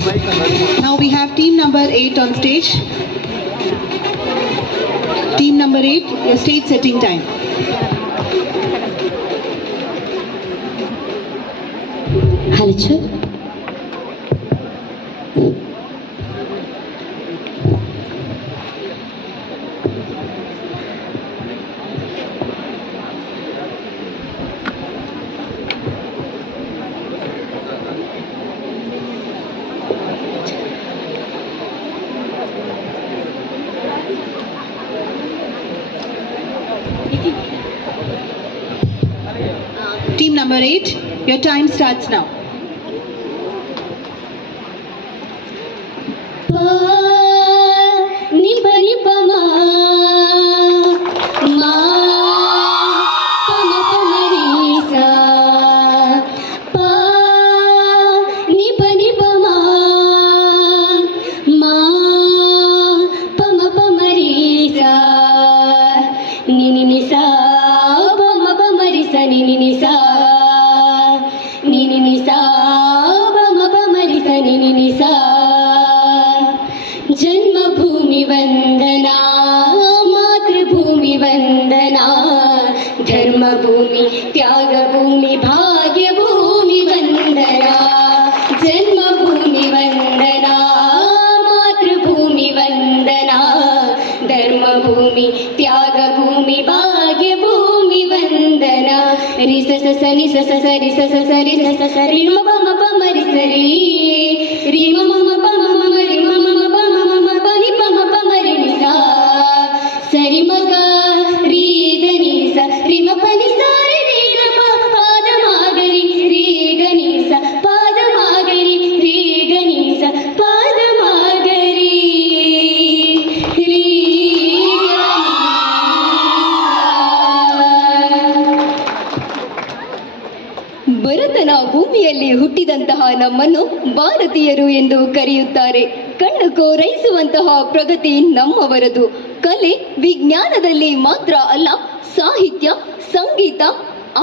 Now we have team number 8 on stage. Team number 8, your stage setting time. Halichu. Team number 8, your time starts now. जन्मभूमि वंदना मातृभूमि वंदना धर्मभूमि त्यागभूमि भाग्यभूमि वंदना जन्मभूमि वंदना मातृभूमि वंदना धर्मभूमि त्यागभूमि भाग्यभूमि वंदना रि स स स नि स स स रि स स स रि स स स रि म प म प म रि स रि रि म म म प म म म रि म म म प म म म प नि प म प म रि नि सा ಸ ರಿ ಮ ಗ ರಿ ದ ni ಸ ರಿ ಮ ಪ ni ಸ ರಿ ರಿ ಗ ಪ ಪ ದ ಮ ಗ ರಿ ರಿ ಗ ni ಸ ಪ ದ ಮ ಗ ರಿ ರಿ ಗ ni ಸ ಪ ದ ಮ ಗ ರಿ ರಿ ಗ ಭರತನ ಭೂಮಿಯಲ್ಲಿ ಹುಟ್ಟಿದಂತಹ ನಮ್ಮನ್ನು ಭಾರತೀಯರು ಎಂದು ಕರೆಯುತ್ತಾರೆ. ಕಣ್ಣು ಕೋರೈಸುವಂತಹ ಪ್ರಗತಿ ನಮ್ಮವರದು. ಕಲೆ ವಿಜ್ಞಾನದಲ್ಲಿ ಮಾತ್ರ ಅಲ್ಲ, ಸಾಹಿತ್ಯ, ಸಂಗೀತ,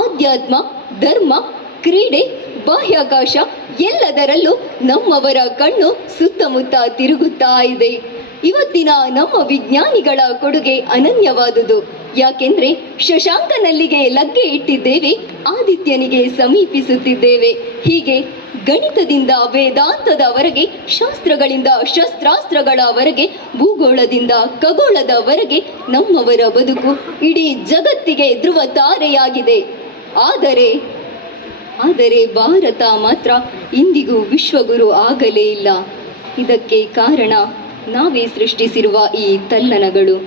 ಆಧ್ಯಾತ್ಮ, ಧರ್ಮ, ಕ್ರೀಡೆ, ಬಾಹ್ಯಾಕಾಶ ಎಲ್ಲದರಲ್ಲೂ ನಮ್ಮವರ ಕಣ್ಣು ಸುತ್ತಮುತ್ತ ತಿರುಗುತ್ತಾ ಇದೆ. ಇವತ್ತಿನ ನಮ್ಮ ವಿಜ್ಞಾನಿಗಳ ಕೊಡುಗೆ ಅನನ್ಯವಾದುದು. ಯಾಕೆಂದ್ರೆ ಶಶಾಂಕನಲ್ಲಿಗೆ ಲಗ್ಗೆ ಇಟ್ಟಿದ್ದೇವೆ, ಆದಿತ್ಯನಿಗೆ ಸಮೀಪಿಸುತ್ತಿದ್ದೇವೆ. ಹೀಗೆ ಗಣಿತದಿಂದ ವೇದಾಂತದವರೆಗೆ, ಶಾಸ್ತ್ರಗಳಿಂದ ಶಸ್ತ್ರಾಸ್ತ್ರಗಳವರೆಗೆ, ಭೂಗೋಳದಿಂದ ಖಗೋಳದವರೆಗೆ ನಮ್ಮವರ ಬದುಕು ಇಡೀ ಜಗತ್ತಿಗೆ ಧ್ರುವ ತಾರೆಯಾಗಿದೆ. ಆದರೆ ಭಾರತ ಮಾತ್ರ ಇಂದಿಗೂ ವಿಶ್ವಗುರು ಆಗಲೇ ಇಲ್ಲ. ಇದಕ್ಕೆ ಕಾರಣ ನಾವೇ ಸೃಷ್ಟಿಸಿರುವ ಈ ತಲ್ಲಣಗಳು.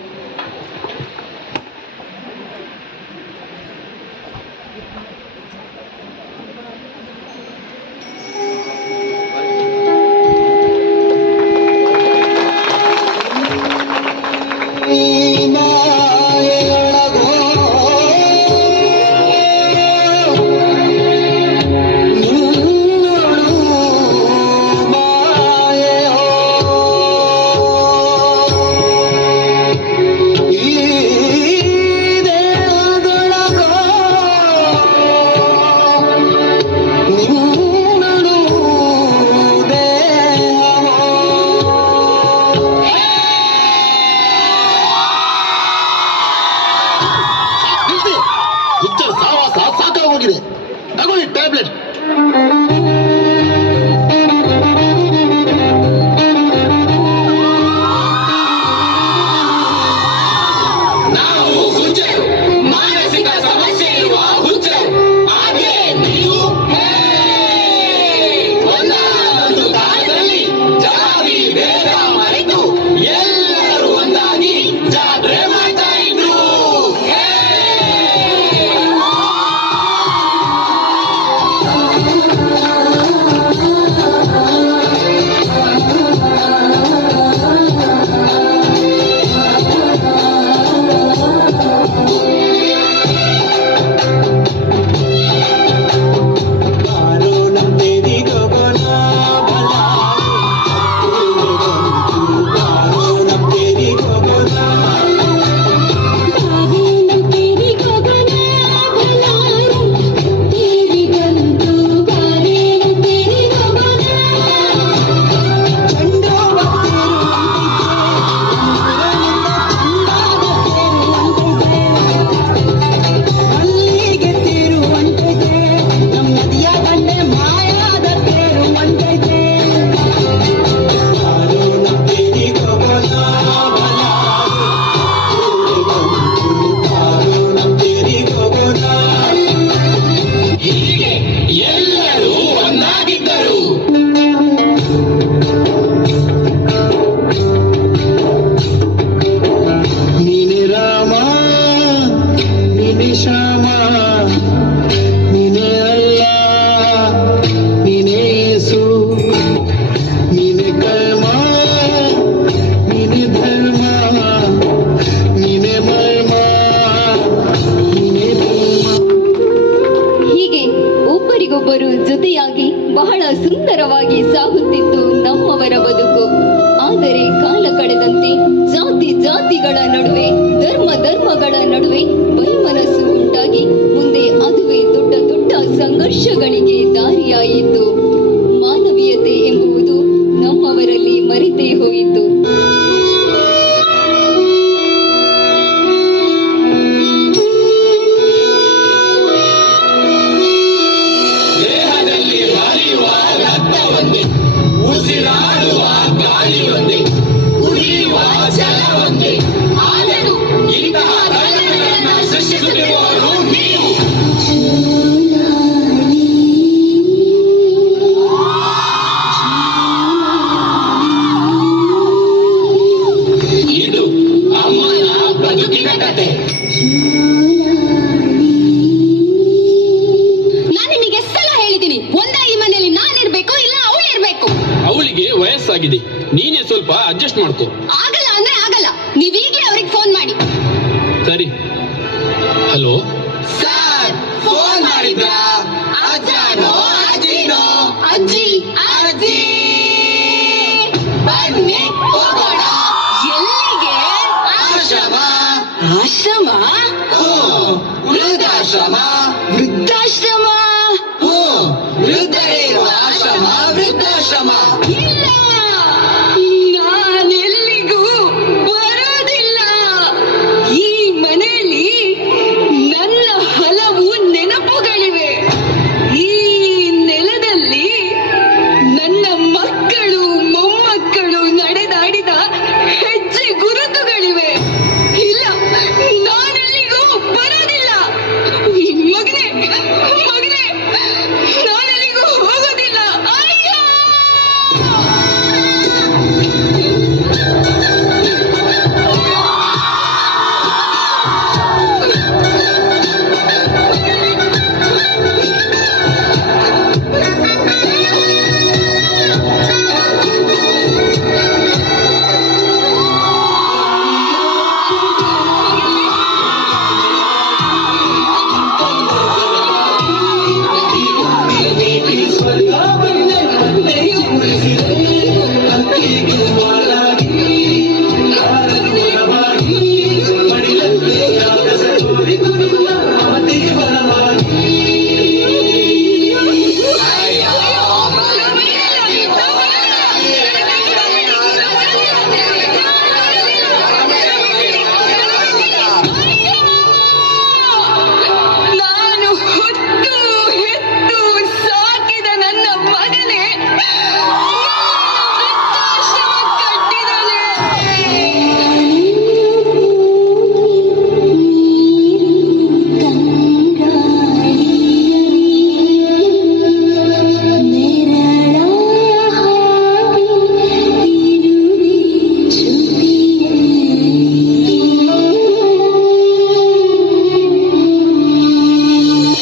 ಸುಂದರವಾಗಿ ಸಾಗುತ್ತಿತ್ತು ನಮ್ಮವರ ಬದುಕು. ಆದರೆ ಕಾಲ ಕಳೆದಂತೆ ಜಾತಿಗಳ ನಡುವೆ, ಧರ್ಮಗಳ ನಡುವೆ ವೈಮನಸ್ಸು ಉಂಟಾಗಿ ಮುಂದೆ ಅದುವೇ ದೊಡ್ಡ ದೊಡ್ಡ ಸಂಘರ್ಷಗಳಿಗೆ ದಾರಿಯಾಯಿತು. ಮಾನವೀಯತೆ ಎಂಬುದು ನಮ್ಮವರಲ್ಲಿ ಮರೆತೇ ಹೋಯಿತು. ದೇಹದಲ್ಲಿ ಹರಿಯುವ ರಕ್ತ ಒಂದೇ, ಉಸಿರಾಡುವ ಗಾಳಿ ಒಂದೇ, ಕುಡಿಯುವ ಜಲ ಒಂದೇ. ಆದರೂ ಇಂತಹ ಘಟನೆಗಳನ್ನು ಸೃಷ್ಟಿಸುತ್ತಿರುವವರು ನೀವು. ಇದು ಅಮ್ಮನ ಬದುಕಿನ ಕತೆ. ನಾನು ನಿಮಗೆ ಎಷ್ಟು ಸಲ ಹೇಳಿದ್ದೀನಿ, ಈ ಮನೆಯಲ್ಲಿ ನಾನಿರ್ಬೇಕು, ಇಲ್ಲ ಅವಳಿರ್ಬೇಕು. ಅವಳಿಗೆ ವಯಸ್ಸಾಗಿದೆ, ನೀನೇ ಸ್ವಲ್ಪ ಅಡ್ಜಸ್ಟ್ ಮಾಡ್ಕೋ. ಆಗಲ್ಲ ಅಂದ್ರೆ ಆಗಲ್ಲ. ನೀವೀಗ್ಲೇ ಅವ್ರಿಗೆ ಫೋನ್ ಮಾಡಿ. ಸರಿ. ಹಲೋ ಸರ್, ಫೋನ್ ಮಾಡಿದ್ರಾ? ಅಜ್ಜನೋ ಅಜ್ಜಿನೋ? ಅಜ್ಜಿ ಅಜ್ಜಿ, ಬನ್ನಿ ಹೋಗೋಣ. ಎಲ್ಲಿಗೆ? ಆಶ್ರಮ. ಆಶ್ರಮ? ವೃದ್ಧಾಶ್ರಮ. ವೃದ್ಧಾಶ್ರಮ? ವೃದ್ಧರಿರುವ ಆಶ್ರಮ, ವೃದ್ಧಾಶ್ರಮ. ಇಲ್ಲ, ನಾನೆಲ್ಲಿಗೂ ಬರೋದಿಲ್ಲ. ಈ ಮನೆಯಲ್ಲಿ ನನ್ನ ಹಲವು ನೆನಪುಗಳಿವೆ. ಈ ನೆಲದಲ್ಲಿ ನನ್ನ ಮಕ್ಕಳು ಮೊಮ್ಮಕ್ಕಳು ನಡೆದಾಡಿದ ಹೆಜ್ಜೆ ಗುರುತುಗಳಿವೆ. ಇಲ್ಲ, ನಾನೆಲ್ಲಿಗೂ ಬರೋದಿಲ್ಲ. ಮಗನೇ, ನಾನೆಲ್ಲಿಗೂ ಹೋಗೋದಿಲ್ಲ. ಅಯ್ಯೋ! ನಾನು ಹೊತ್ತು ಹೆತ್ತು ಸಾಕಿದ ನನ್ನ ಮಗನೇ ವೃದ್ಧಾಶ್ರಮ ಕಟ್ಟಿದನೆ.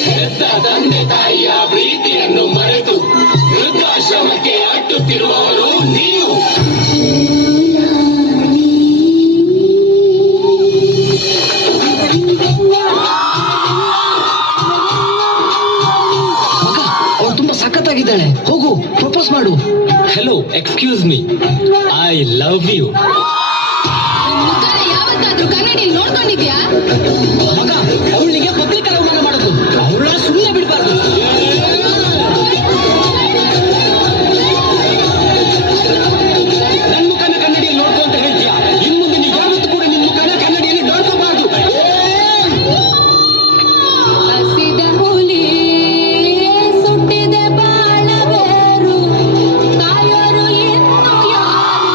ಹೆತ್ತ ತಂದೆ ತಾಯಿಯ ಪ್ರೀತಿಯನ್ನು ಮರೆತು ವೃದ್ಧಾಶ್ರಮಕ್ಕೆ ಅಟ್ಟುತ್ತಿರುವವರು ನೀವು. ಅವಳು ತುಂಬಾ ಸಖತ್ತಾಗಿದ್ದಾಳೆ. ಹೋಗು, ಪ್ರಪೋಸ್ ಮಾಡು. Hello, excuse me, I love you. ಯಾವತ್ತಾದ್ರೂ ಕನ್ನಡಿಯಲ್ಲಿ ನೋಡ್ಕೊಂಡಿದ್ಯಾ? ಮಗ, ಅವಳಿಗೆ ಪಬ್ಲಿಕ್ ಅವಮಾನ ಮಾಡೋದು, ಅವಳ ಸುಮ್ಮನೆ ಬಿಡಬಾರ್ದು. ನನ್ನ ಮುಖನ ಕನ್ನಡಿಯಲ್ಲಿ ನೋಡ್ಕೊ ಅಂತ ಹೇಳ್ತೀಯ. ಇನ್ನು ಮುಂದೆ ನೀನು ಯಾವತ್ತೂ ಕೂಡ ನಿನ್ನ ಮುಖನ ಕನ್ನಡಿಯಲ್ಲಿ ನೋಡ್ಕೋಬಾರ್ದು. ಹಸಿದ ಹುಲಿ ಸುಟ್ಟಿದ ಬಾಳಬೇರು, ಕಾಯೋರು ಇನ್ನು ಯಾರು?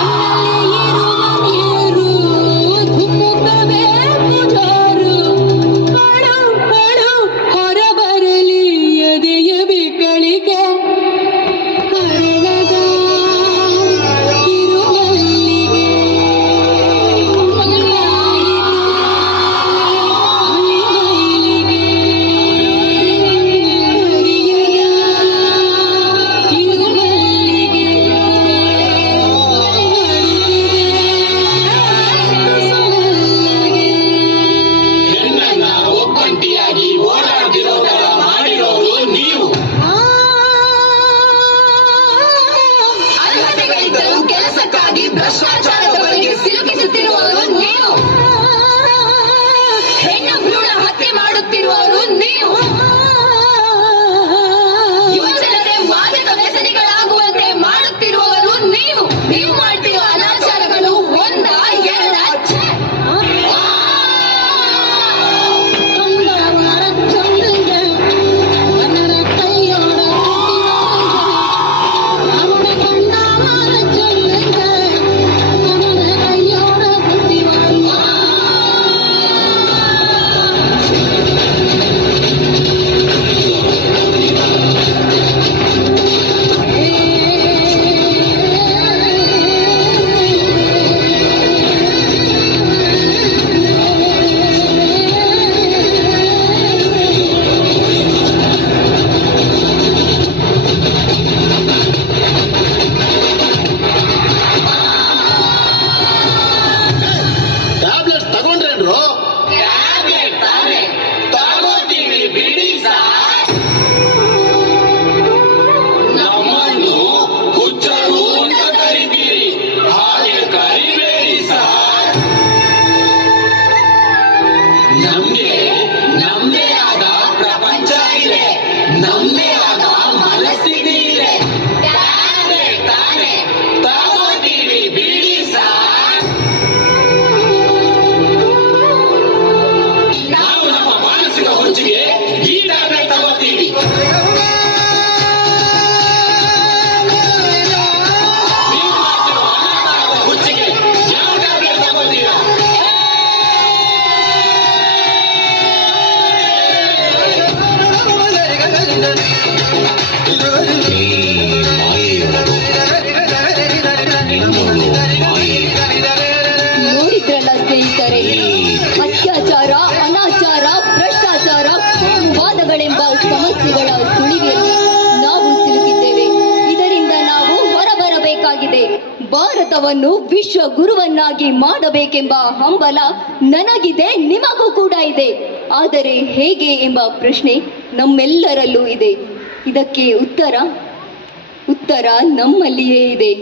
ಕಣ್ಣಲ್ಲಿ ಇರುವ ನೀರು ಧುಮುಕಬೇಕು ಜೋರು. ಹೊರ ಬರಲಿ ಭ್ರಷ್ಟಾಚಾರದ ಬಳಿಗೆ ಸಿಲುಕಿಸುತ್ತಿರುವವರು ನೀವು, ಹೆಣ್ಣು ಭ್ರೂಣ ಹತ್ಯೆ ಮಾಡುತ್ತಿರುವವರು ನೀವು, ಯುವಜನತೆ ಮಾದಕ ವ್ಯಸನಿಗಳಾಗುವಂತೆ ಮಾಡುತ್ತಿರುವವರು ನೀವು. ನೀವು ಮಾಡ್ತಿರುವ ಅನಾಚಾರಗಳು ಒಂದ ಎರಡ ನಮ್ದೇ ಆದ ಪ್ರಪಂಚ ಇದೆ, ನಮ್ದೇ ಆದ ಮನಸ್ಥಿತಿ ಇದೆ. ತಾನೇ ತಗೋತೀವಿ ಬಿಡಿ ಸಾರ್. ನಾವು ನಮ್ಮ ಮಾನಸಿಕ ಹುಚ್ಚಿಗೆ ಈ ಟ್ಯಾಬ್ಲೆಟ್ ತಗೋತೀವಿ. ನೀವು ಮಾಡ್ತಿರೋ ಅನಾಥಾರದ ಹುಚ್ಚಿಗೆ ಯಾವ ಟ್ಯಾಬ್ಲೆಟ್ ತಗೋತೀರಾ? ನೋಡಿದ್ರಲ್ಲ ಸ್ನೇಹಿತರೆ, ಅತ್ಯಾಚಾರ, ಅನಾಚಾರ, ಭ್ರಷ್ಟಾಚಾರ, ವಾದಗಳೆಂಬ ಸಮಸ್ಯೆಗಳ ಸುಳಿವಿನಲ್ಲಿ ನಾವು ಸಿಲುಕಿದ್ದೇವೆ. ಇದರಿಂದ ನಾವು ಹೊರಬರಬೇಕಾಗಿದೆ. ಭಾರತವನ್ನು ವಿಶ್ವ ಗುರುವನ್ನಾಗಿ ಮಾಡಬೇಕೆಂಬ ಹಂಬಲ ನನಗಿದೆ, ನಿಮಗೂ ಕೂಡ ಇದೆ. ಆದರೆ ಹೇಗೆ ಎಂಬ ಪ್ರಶ್ನೆ ನಮ್ಮೆಲ್ಲರಲ್ಲೂ ಇದೆ. ಇದಕ್ಕೆ ಉತ್ತರ ನಮ್ಮಲ್ಲಿಯೇ ಇದೆ.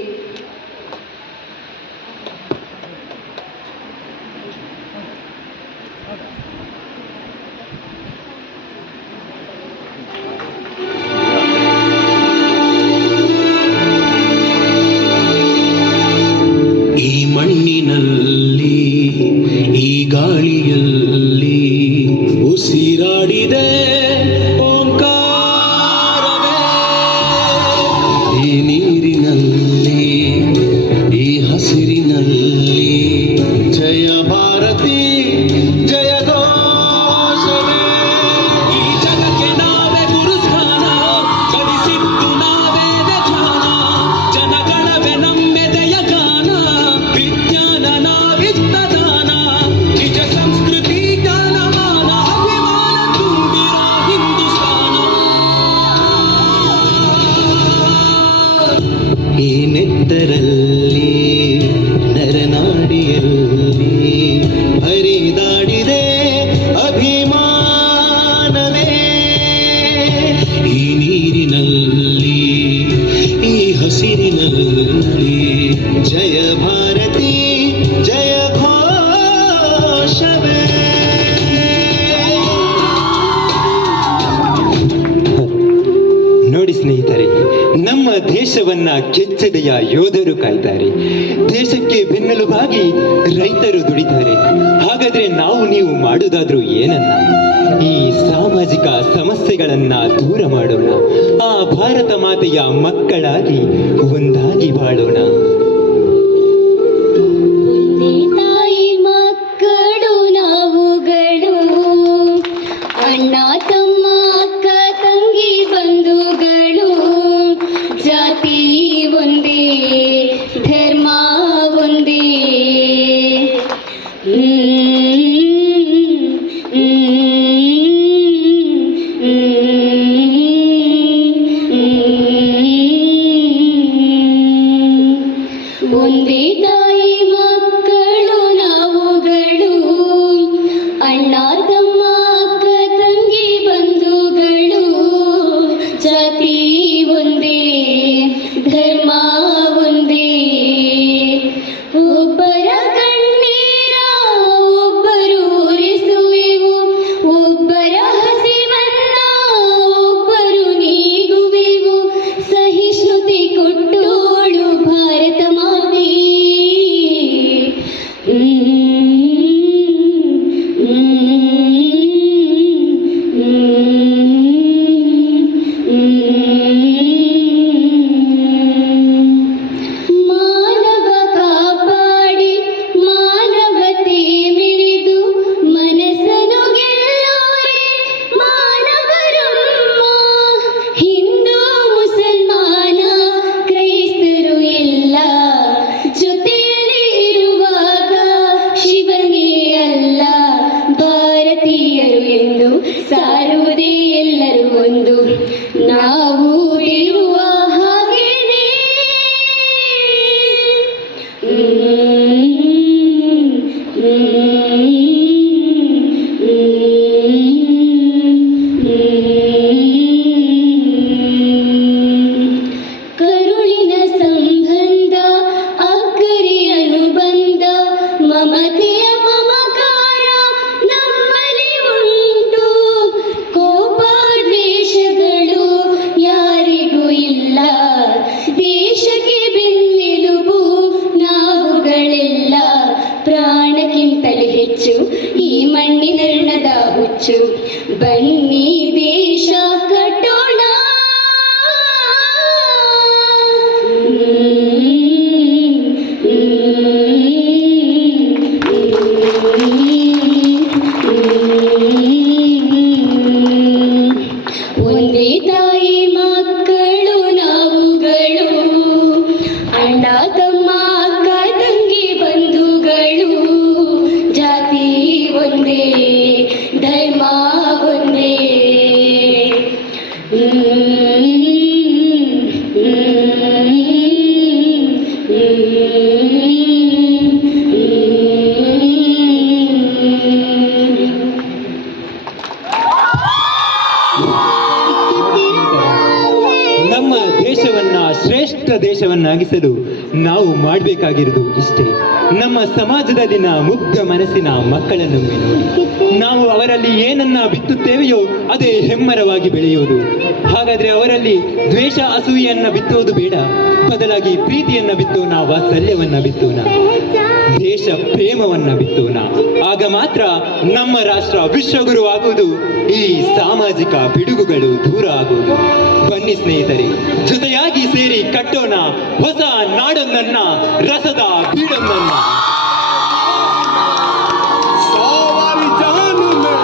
ಈ ಮಣ್ಣಿನಲ್ಲಿ, ಈ ಗಾಳಿಯಲ್ಲಿ ಉಸಿರಾಡಿದೆ ಓಂಕಾರವೇ. ಈ ನೀರಿನಲ್ಲಿ, ಈ ಹಸಿರಿನಲ್ಲಿ ಜಯ ಭಾರತಿ ಜಯ ಘೋಷವೇ. ಈ ಜಗಕ್ಕೆ ನಾವೇ ಗುರುಸ್ಥಾನ, ಕಲಿಸಿದ್ದು ನಾವೇ ಧ್ಯಾನ, ಜನಗಳವೇ ನಮ್ಮೆದೆಯ ಗಾನ, ವಿಜ್ಞಾನ ನಾವಿತ್ತ ದಾನ, ನಿಜ ಸಂಸ್ಕೃತಿ ಜ್ಞಾನಮಾನ, ಅಭಿಮಾನ ತುಂಬಿರೋ ಹಿಂದೂಸ್ತಾನ. ಈ ನೆತ್ತರಲ್ಲಿ ನರನಾಡಿಯಲ್ಲಿ ಹರಿದಾಡಿದೆ ಅಭಿಮಾನವೇ. ಈ ನೀರಿನಲ್ಲಿ, ಈ ಹಸಿರಿನಲ್ಲಿ ಜಯ ಭಾರತಿ ಜಯ ಘೋಷವೇ. ನೋಡಿ ಸ್ನೇಹಿತರೆ, ನಮ್ಮ ದೇಶವನ್ನ ಕೆಚ್ಚೆದೆಯ ಯೋಧರು ಕಾಯ್ತಾರೆ. ದೇಶಕ್ಕೆ ಬೆನ್ನೆಲುಬಾಗಿ ರೈತರು ದುಡಿತಾರೆ. ಹಾಗಾದ್ರೆ ನೀವು ಮಾಡುವುದಾದ್ರೂ ಏನನ್ನ? ಈ ಸಾಮಾಜಿಕ ಸಮಸ್ಯೆಗಳನ್ನ ದೂರ ಮಾಡೋಣ. ಆ ಭಾರತ ಮಾತೆಯ ಮಕ್ಕಳಾಗಿ ಒಂದಾಗಿ ಬಾಳೋಣ. ಒಂದೇ ತಾಯಿ ಮಕ್ಕಳು ನಾವುಗಳು, ಅಣ್ಣ ತಮ್ಮ ಅಕ್ಕ ತಂಗಿ ಬಂಧುಗಳು, ಜಾತಿ ಒಂದೇ ಧರ್ಮ ಒಂದೇ. ಒಂದೇ ತಾಯಿ ಮಕ್ಕಳು ನಾವುಗಳು, ಅಣ್ಣ ತಮ್ಮ ಅಕ್ಕ ತಂಗಿ ಬಂಧುಗಳು, ಜಾತಿ ಒಂದೇ ಧರ್ಮ ಒಂದೇ. ದೇಶವನ್ನ ಶ್ರೇಷ್ಠ ದೇಶವನ್ನಾಗಿಸಲು ನಾವು ಮಾಡಬೇಕಾಗಿರುವುದು ಇಷ್ಟೇ. ನಮ್ಮ ಸಮಾಜದಲ್ಲಿನ ಮುಗ್ಧ ಮನಸ್ಸಿನ ಮಕ್ಕಳನ್ನೊಮ್ಮೆ ನೋಡಿ. ನಾವು ಅವರಲ್ಲಿ ಏನನ್ನ ಬಿತ್ತುತ್ತೇವೆಯೋ ಅದೇ ಹೆಮ್ಮರವಾಗಿ ಬೆಳೆಯೋದು. ಹಾಗಾದ್ರೆ ಅವರಲ್ಲಿ ದ್ವೇಷ ಅಸೂಯೆಯನ್ನ ಬಿತ್ತೋದು ಬೇಡ, ಬದಲಾಗಿ ಪ್ರೀತಿಯನ್ನ ಬಿತ್ತೋಣ, ವಾತ್ಸಲ್ಯವನ್ನ ಬಿತ್ತೋಣ, ದೇಶ ಪ್ರೇಮವನ್ನ ಬಿತ್ತೋಣ. ಆಗ ಮಾತ್ರ ನಮ್ಮ ರಾಷ್ಟ್ರ ವಿಶ್ವಗುರು ಆಗುವುದು, ಈ ಸಾಮಾಜಿಕ ಪಿಡುಗುಗಳು ದೂರ ಆಗುವುದು. ಬನ್ನಿ ಸ್ನೇಹಿತರೆ, ಜೊತೆಯಾಗಿ ಸೇರಿ ಕಟ್ಟೋಣ ಹೊಸ ನಾಡೊಂದನ್ನ, ರಸದ ಬೀಡೊಂದನ್ನ. सारी जान में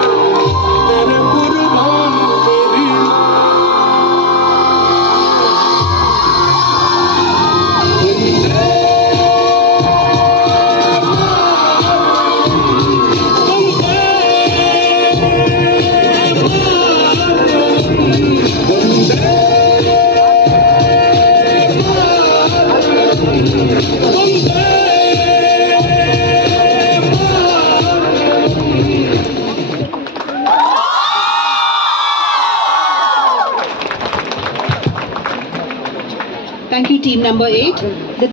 तेरे कुर्बान तेरी Thank you, team number 8.